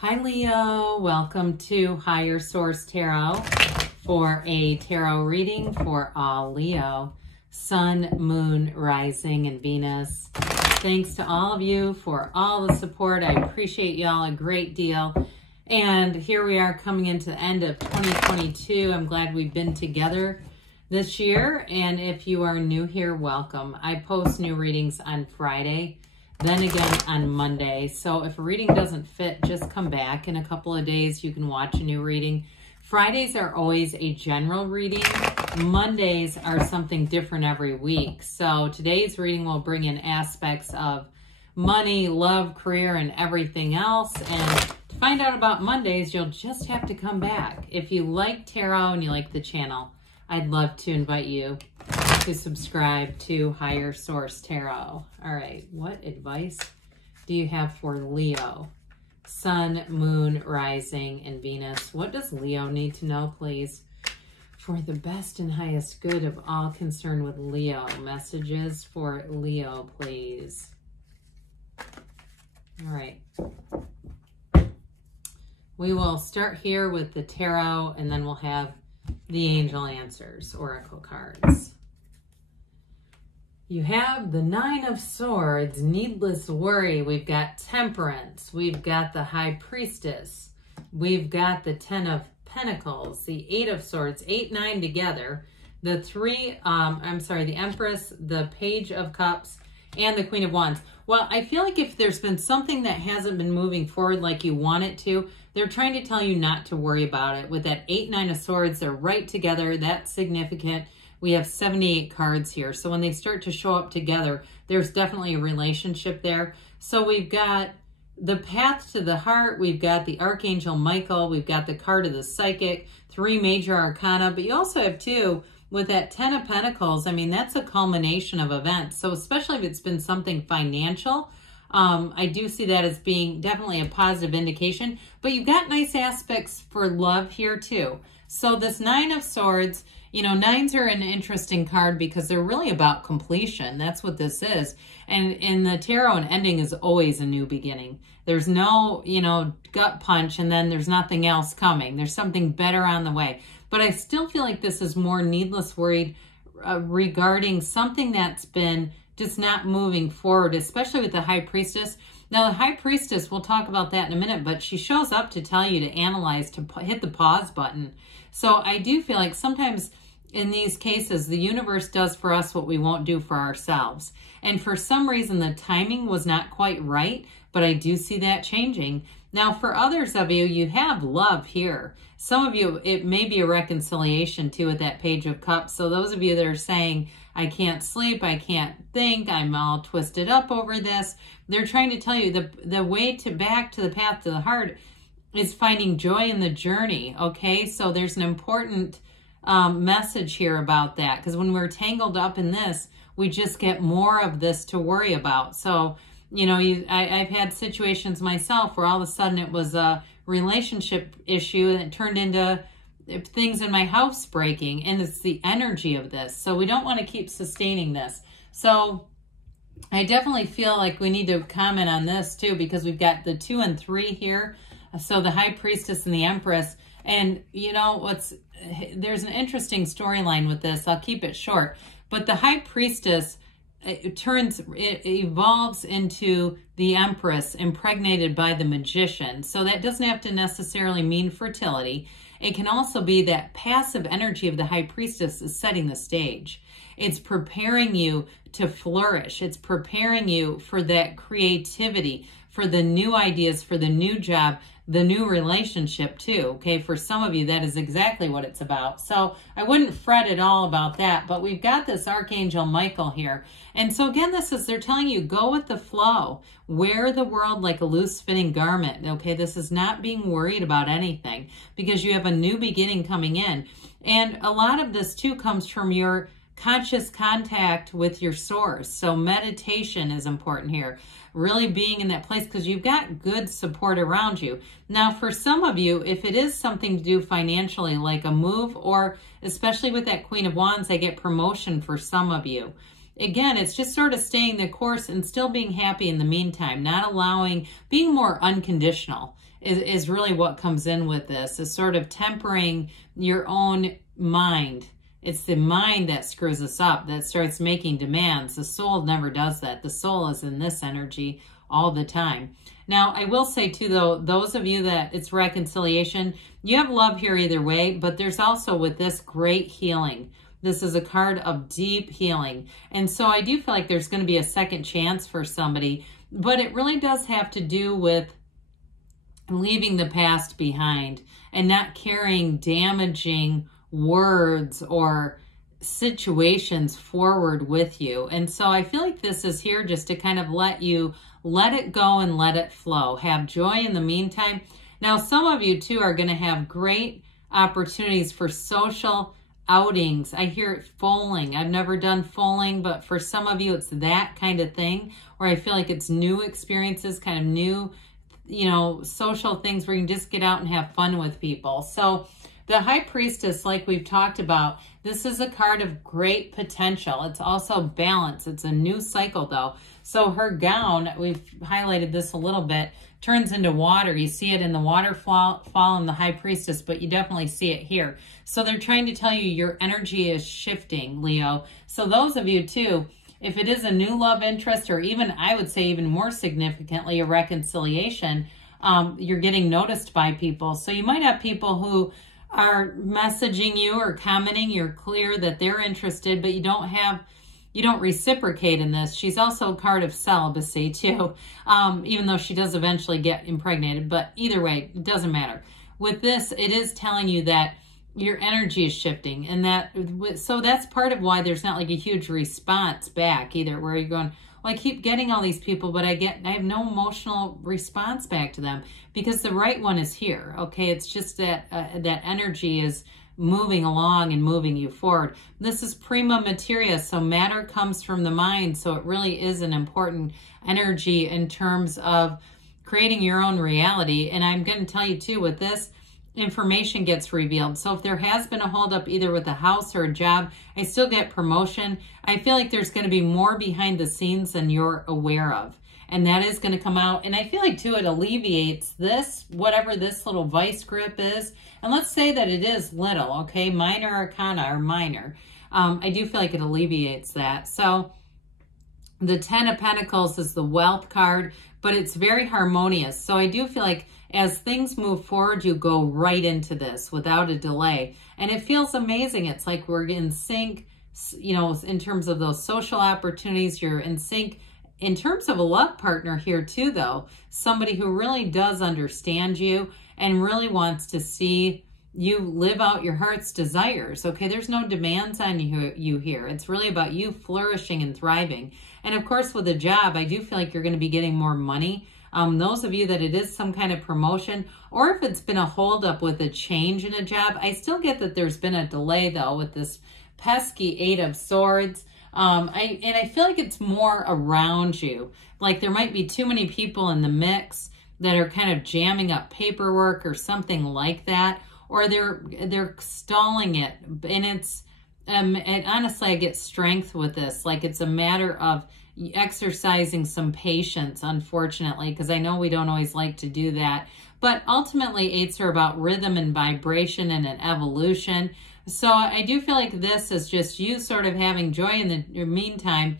Hi Leo, welcome to Higher Source Tarot for a tarot reading for all Leo, Sun, Moon, Rising, and Venus. Thanks to all of you for all the support. I appreciate y'all a great deal. And here we are coming into the end of 2022. I'm glad we've been together this year. And if you are new here, welcome. I post new readings on Friday, then again on Monday. So if a reading doesn't fit, just come back in a couple of days. You can watch a new reading. Fridays are always a general reading. Mondays are something different every week. So today's reading will bring in aspects of money, love, career, and everything else. And to find out about Mondays, you'll just have to come back. If you like tarot and you like the channel, I'd love to invite you to subscribe to Higher Source Tarot. All right, what advice do you have for Leo? Sun, Moon, Rising, and Venus. What does Leo need to know, please? For the best and highest good of all concerned with Leo. Messages for Leo, please. All right. We will start here with the tarot, and then we'll have the angel answers, oracle cards. You have the Nine of Swords, needless worry. We've got Temperance. We've got the High Priestess. We've got the Ten of Pentacles, the Eight of Swords, 8, 9 together. The the Empress, the Page of Cups, and the Queen of Wands. Well, I feel like if there's been something that hasn't been moving forward like you want it to, they're trying to tell you not to worry about it. With that 8, 9 of Swords, they're right together. That's significant. We have 78 cards here. So when they start to show up together, there's definitely a relationship there. So we've got the Path to the Heart. We've got the Archangel Michael. We've got the card of the Psychic, 3 major arcana. But you also have 2 with that 10 of Pentacles. I mean, that's a culmination of events. So especially if it's been something financial, I do see that as being definitely a positive indication. But you've got nice aspects for love here too. So this 9 of Swords, you know, 9s are an interesting card because they're really about completion. That's what this is. And in the tarot, an ending is always a new beginning. There's no, you know, gut punch and then there's nothing else coming. There's something better on the way. But I still feel like this is more needless worried regarding something that's been just not moving forward, especially with the High Priestess. Now, the High Priestess, we'll talk about that in a minute, but she shows up to tell you to analyze, to hit the pause button. So I do feel like sometimes in these cases, the universe does for us what we won't do for ourselves. And for some reason, the timing was not quite right, but I do see that changing. Now, for others of you, you have love here. Some of you, it may be a reconciliation too with that Page of Cups. So those of you that are saying, I can't sleep, I can't think, I'm all twisted up over this, they're trying to tell you the way to back to the path to the heart is finding joy in the journey, okay? So there's an important message here about that, because when we're tangled up in this, we just get more of this to worry about. So, you know, I've had situations myself where all of a sudden it was a relationship issue and it turned into things in my house breaking, and it's the energy of this. So we don't want to keep sustaining this. So I definitely feel like we need to comment on this too, because we've got the 2 and 3 here. So the High Priestess and the Empress. And you know, there's an interesting storyline with this. I'll keep it short. But the High Priestess, it evolves into the Empress impregnated by the Magician. So that doesn't have to necessarily mean fertility. It can also be that passive energy of the High Priestess is setting the stage. It's preparing you to flourish. It's preparing you for that creativity, for the new ideas, for the new job, the new relationship too, okay? For some of you, that is exactly what it's about. So I wouldn't fret at all about that, but we've got this Archangel Michael here. And so again, they're telling you, go with the flow. Wear the world like a loose fitting garment, okay? This is not being worried about anything because you have a new beginning coming in. And a lot of this too comes from your conscious contact with your source. So meditation is important here. Really being in that place because you've got good support around you. Now, for some of you, if it is something to do financially, like a move, or especially with that Queen of Wands, I get promotion for some of you. Again, it's just sort of staying the course and still being happy in the meantime, not allowing, being more unconditional. is really what comes in with this, is sort of tempering your own mind. It's the mind that screws us up, that starts making demands. The soul never does that. The soul is in this energy all the time. Now, I will say too, though, those of you that it's reconciliation, you have love here either way, but there's also with this great healing. This is a card of deep healing. And so I do feel like there's going to be a second chance for somebody, but it really does have to do with leaving the past behind and not carrying damaging words or situations forward with you. And so I feel like this is here just to kind of let it go and let it flow. Have joy in the meantime. Now, some of you too are going to have great opportunities for social outings. I hear it foaling. I've never done foaling, but for some of you, it's that kind of thing where I feel like it's new experiences, kind of new, social things where you can just get out and have fun with people. So the High Priestess, like we've talked about, this is a card of great potential. It's also balance. It's a new cycle though. So her gown, we've highlighted this a little bit, turns into water. You see it in the waterfall in the High Priestess, but you definitely see it here. So they're trying to tell you your energy is shifting, Leo. So those of you too, if it is a new love interest, or even, I would say even more significantly, a reconciliation, you're getting noticed by people. So you might have people who are messaging you or commenting. You're clear that they're interested, but you don't reciprocate in this. She's also a card of celibacy too, even though she does eventually get impregnated. But either way, it doesn't matter. With this, it is telling you that your energy is shifting, and so that's part of why there's not like a huge response back either, where you're going, well, I keep getting all these people, but I have no emotional response back to them because the right one is here. Okay, it's just that that energy is moving along and moving you forward. This is prima materia, so matter comes from the mind. So it really is an important energy in terms of creating your own reality. And I'm going to tell you too, with this, information gets revealed. So if there has been a holdup either with a house or a job, I still get promotion. I feel like there's going to be more behind the scenes than you're aware of. And that is going to come out. And I feel like too, it alleviates this, whatever this little vice grip is. And let's say that it is little, okay? Minor arcana or minor. I do feel like it alleviates that. So the 10 of Pentacles is the wealth card, but it's very harmonious. So I do feel like as things move forward, you go right into this without a delay. And it feels amazing. It's like we're in sync, in terms of those social opportunities. You're in sync in terms of a love partner here too, though. Somebody who really does understand you and really wants to see you live out your heart's desires. Okay, there's no demands on you here. It's really about you flourishing and thriving. And of course, with a job, I do feel like you're going to be getting more money. Those of you that it is some kind of promotion, or if it's been a holdup with a change in a job, I still get that there's been a delay though with this pesky 8 of Swords. I feel like it's more around you. Like there might be too many people in the mix that are kind of jamming up paperwork or something like that, or they're stalling it. And it's and honestly, I get strength with this. Like it's a matter of exercising some patience, unfortunately, because I know we don't always like to do that. But ultimately, 8s are about rhythm and vibration and an evolution. So I do feel like this is just you sort of having joy in the meantime,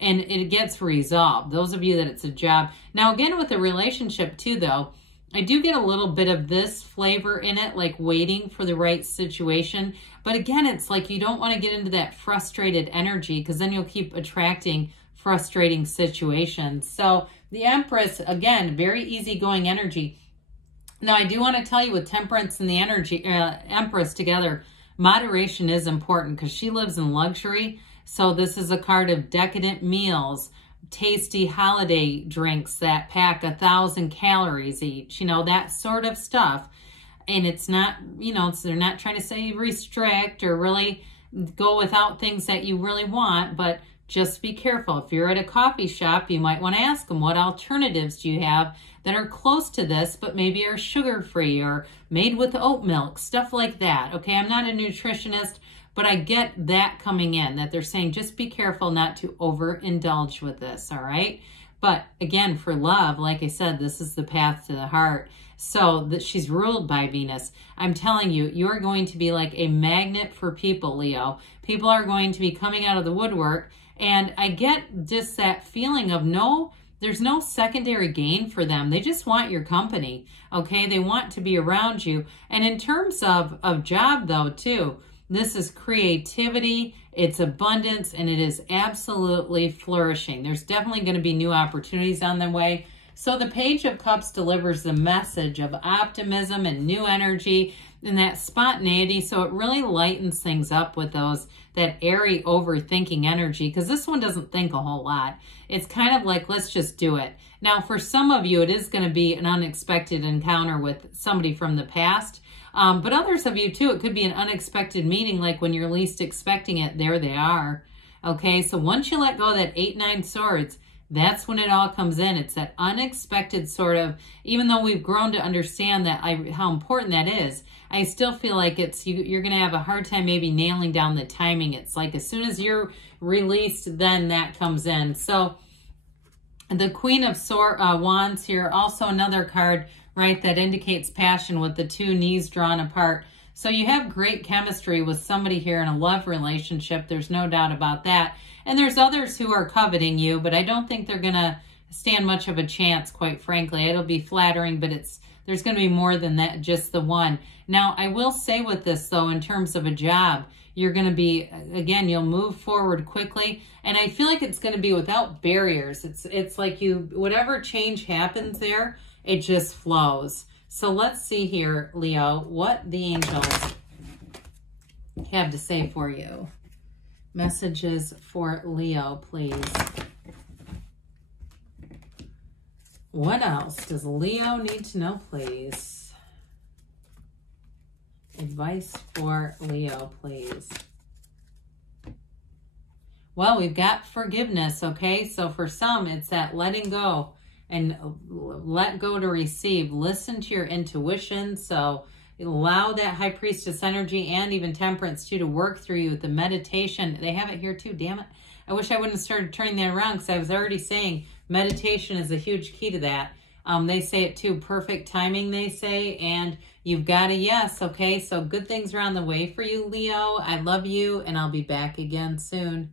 and it gets resolved. Those of you that it's a job. Now, again, with the relationship too, though, I do get a little bit of this flavor in it, like waiting for the right situation. But again, it's like you don't want to get into that frustrated energy because then you'll keep attracting frustrating situations. So the Empress, again, very easygoing energy. Now, I do want to tell you with Temperance and the Empress together, moderation is important because she lives in luxury. So this is a card of decadent meals, tasty holiday drinks that pack 1,000 calories each, that sort of stuff. And it's not, they're not trying to say restrict or really go without things that you really want, but just be careful. If you're at a coffee shop, you might want to ask them, what alternatives do you have that are close to this, but maybe are sugar-free or made with oat milk, stuff like that. Okay, I'm not a nutritionist, but I get that coming in, that they're saying just be careful not to overindulge with this, all right? But again, for love, like I said, this is the path to the heart. So that she's ruled by Venus. I'm telling you, you're going to be like a magnet for people, Leo. People are going to be coming out of the woodwork. And I get just that feeling of there's no secondary gain for them. They just want your company, okay? They want to be around you. And in terms of job, though, too, this is creativity, it's abundance, and it is absolutely flourishing. There's definitely going to be new opportunities on the way. So the Page of Cups delivers the message of optimism and new energy and that spontaneity. So it really lightens things up with that airy overthinking energy, because this one doesn't think a whole lot. It's kind of like, let's just do it. Now, for some of you, it is going to be an unexpected encounter with somebody from the past. But others of you, too, it could be an unexpected meeting, like when you're least expecting it, there they are. Okay, so once you let go of that 8, 9 swords, that's when it all comes in. It's that unexpected sort of, even though we've grown to understand that how important that is, I still feel like you're going to have a hard time maybe nailing down the timing. It's like as soon as you're released, then that comes in. So the Queen of Wands here, also another card, right, that indicates passion with the 2 knees drawn apart. So you have great chemistry with somebody here in a love relationship. There's no doubt about that. And there's others who are coveting you, but I don't think they're going to stand much of a chance, quite frankly. It'll be flattering, but there's going to be more than that, just the one. Now, I will say with this, though, in terms of a job, you're going to be, again, you'll move forward quickly. And I feel like it's going to be without barriers. It's like whatever change happens there, it just flows. So let's see here, Leo, what the angels have to say for you. Messages for Leo, please. What else does Leo need to know, please? Advice for Leo, please. Well, we've got forgiveness, okay? So for some, it's that letting go and let go to receive. Listen to your intuition. So allow that High Priestess energy and even Temperance too to work through you with the meditation. They have it here too, damn it. I wish I wouldn't have started turning that around, because I was already saying meditation is a huge key to that. They say it too, perfect timing, they say, and you've got a yes, okay? So good things are on the way for you, Leo. I love you, and I'll be back again soon.